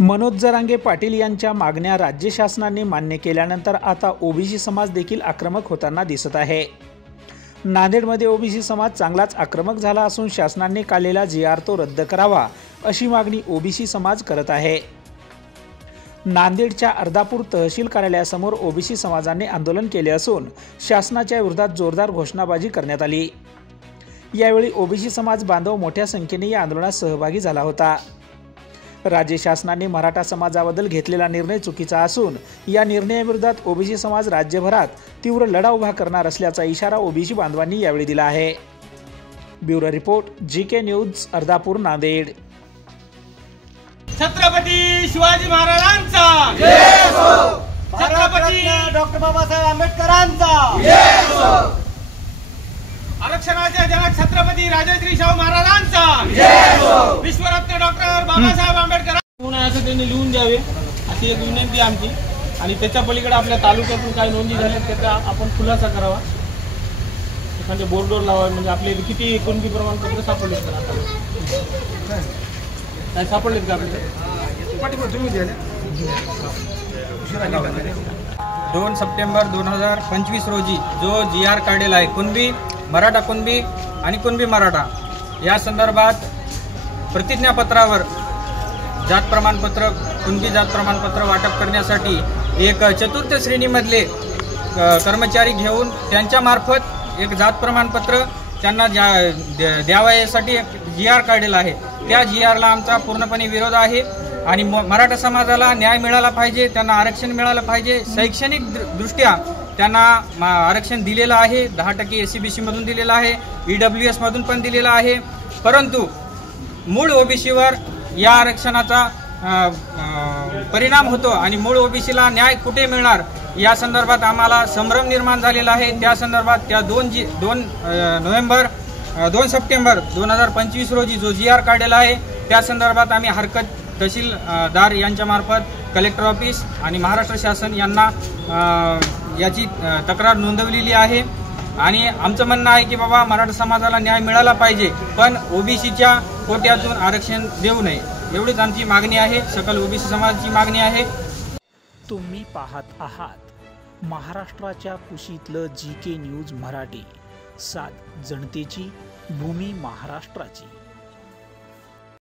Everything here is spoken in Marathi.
मनोज जरांगे पाटील यांच्या मागण्या राज्य शासनाने मान्य केल्यानंतर आता ओबीसी समाज देखील आक्रमक होताना दिसत आहे। नांदेडमध्ये ओबीसी समाज चांगलाच आक्रमक झाला असून शासनाने काढलेला GR तो रद्द करावा अशी मागणी ओबीसी समाज करत आहे। नांदेडच्या अर्धापूर तहसील कार्यालयासमोर ओबीसी समाजाने आंदोलन केले असून शासनाच्या विरोधात जोरदार घोषणाबाजी करण्यात आली। यावेळी ओबीसी समाज बांधव मोठ्या संख्येने या आंदोलनात सहभागी झाला होता। राज्य शासनाने मराठा समाजाबद्दल घेतलेला निर्णय चुकीचा असून या निर्णयाविरोधात ओबीसी समाज राज्यभरात तीव्र लढा उभा करणार असल्याचा इशारा ओबीसी बांधवांनी यावेळी दिला आहे। Bureau report GK news Ardhapur Nanded. Chhatrapati Shivaji महाराजांचा जय हो। छत्रपती डॉक्टर बाबासाहेब आंबेडकरांचा जय हो। आरक्षणाचे जनक छत्रपती राजश्री शाहू महाराजांचा जय हो। विश्वरत्न डॉक्टर बाबासाहेब आंबेडकर असं त्यांनी लिहून द्यावे अशी एक विनंती आमची। आणि त्याच्या पलीकडे आपल्या तालुक्यातून काही नोंदी झाल्या त्याचा आपण खुलासा करावा, एखाद्या बोर्डवर लावा, म्हणजे आपले किती कुणबी प्रमाणपत्र सापडले काय सापडलेत का आपल्याला? 2 सप्टेंबर 2025 रोजी जो GR काढलेला आहे कुणबी, मराठा कुणबी आणि कुणबी मराठा या संदर्भात प्रतिज्ञापत्रावर जात प्रमाणपत्र, कुणबी जात प्रमाणपत्र वाटप करण्यासाठी एक चतुर्थ श्रेणीमधले कर्मचारी घेऊन त्यांच्या मार्फत एक जात प्रमाणपत्र त्यांना द्यावा यासाठी एक GR काढलेला आहे। त्या GRला आमचा पूर्णपणे विरोध आहे आणि मराठा समाजाला न्याय मिळाला पाहिजे, त्यांना आरक्षण मिळालं पाहिजे। शैक्षणिक दृष्ट्या त्यांना आरक्षण दिलेलं आहे, 10% SCBC मधून दिलेलं आहे, EWS मधून पण दिलेलं आहे, परंतु मूळ ओबीसीवर या आरक्षणाचा परिणाम होतो आणि मूळ ओबीसीला न्याय कुठे मिळणार या संदर्भात आम्हाला संभ्रम निर्माण झालेला आहे। त्या संदर्भात त्या 2 सप्टेंबर 2025 रोजी जो GR काढलेला आहे त्या संदर्भात आम्ही हरकत तहसीलदार यांच्या मार्फत कलेक्टर ऑफिस आणि महाराष्ट्र शासन यांना याची तक्रार नोंदवलेली आहे। आणि आमचं म्हणणं आहे की बाबा मराठा समाजाला न्याय मिळाला पाहिजे, पण ओबीसीच्या कोट्यातून आरक्षण देऊ नये, एवढीच आमची मागणी आहे, सकल ओबीसी समाजाची मागणी आहे। तुम्ही पाहत आहात महाराष्ट्राच्या कुशीतलं GK न्यूज मराठी, सात जनतेची, भूमी महाराष्ट्राची।